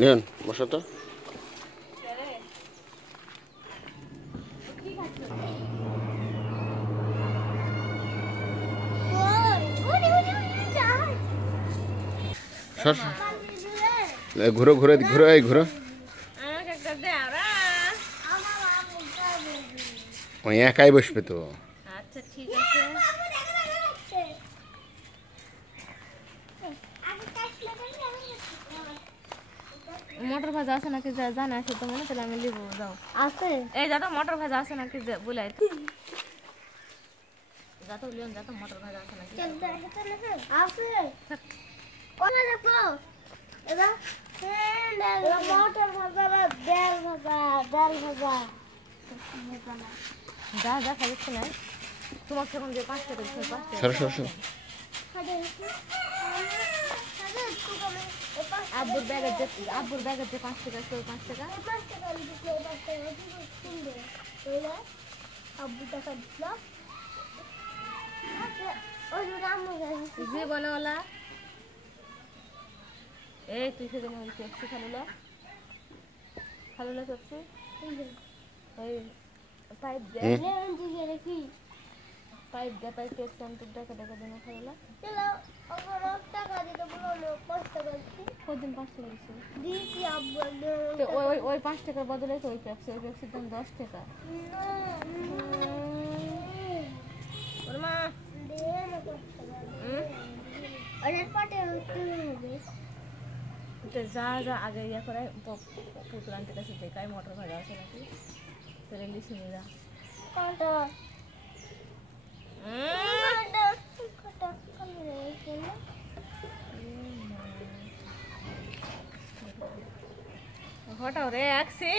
নিয়ন বসো তো। ঘুরো ঘুরো ঘুরো, এই ঘুরো। ওই একাই বসবে তো। আচ্ছা ঠিক আছে। মটর ভাজা আছে নাকি জানা আছে তো মনে, তাহলে আমি লিব। যাও আছে, এই যা তো মটর ভাজা আছে নাকি বলাই তো, যা তো লিওন, যা তো মটর ভাজা আছে নাকি আছে। ওনা দেখো এদা মটর ভাজা, ডাল ভাজা, ডাল ভাজা। যা যা খাইছ না তোমার এখন যে 5 টাকা দিছে, 5 টাকা সরো সরো সরো। আব্বুর ব্যাগের যে 5 টাকা ছিল, 5 টাকা আব্বু টাকা দিছিল জীবনওয়ালা। এই তুই সেদিন ওই পেপসি খালুলা পেপসি ওই পাইপ দেয় কি পাইপ দেয়, পাইপ পেপসি আনতে টাকা টাকা দেয় খালুলা। কদিন 5 টাকা দিচ্ছে ওই 5 টাকার বদলে তো ওই পেপসির দাম 10 টাকা। যা যা আগে ইয়া করে পুতুল আনতে কাছে দেখায় মটর ভাজা আছে নাকি, তোরে লিখে নিয়ে যা। হটাও রে, একসি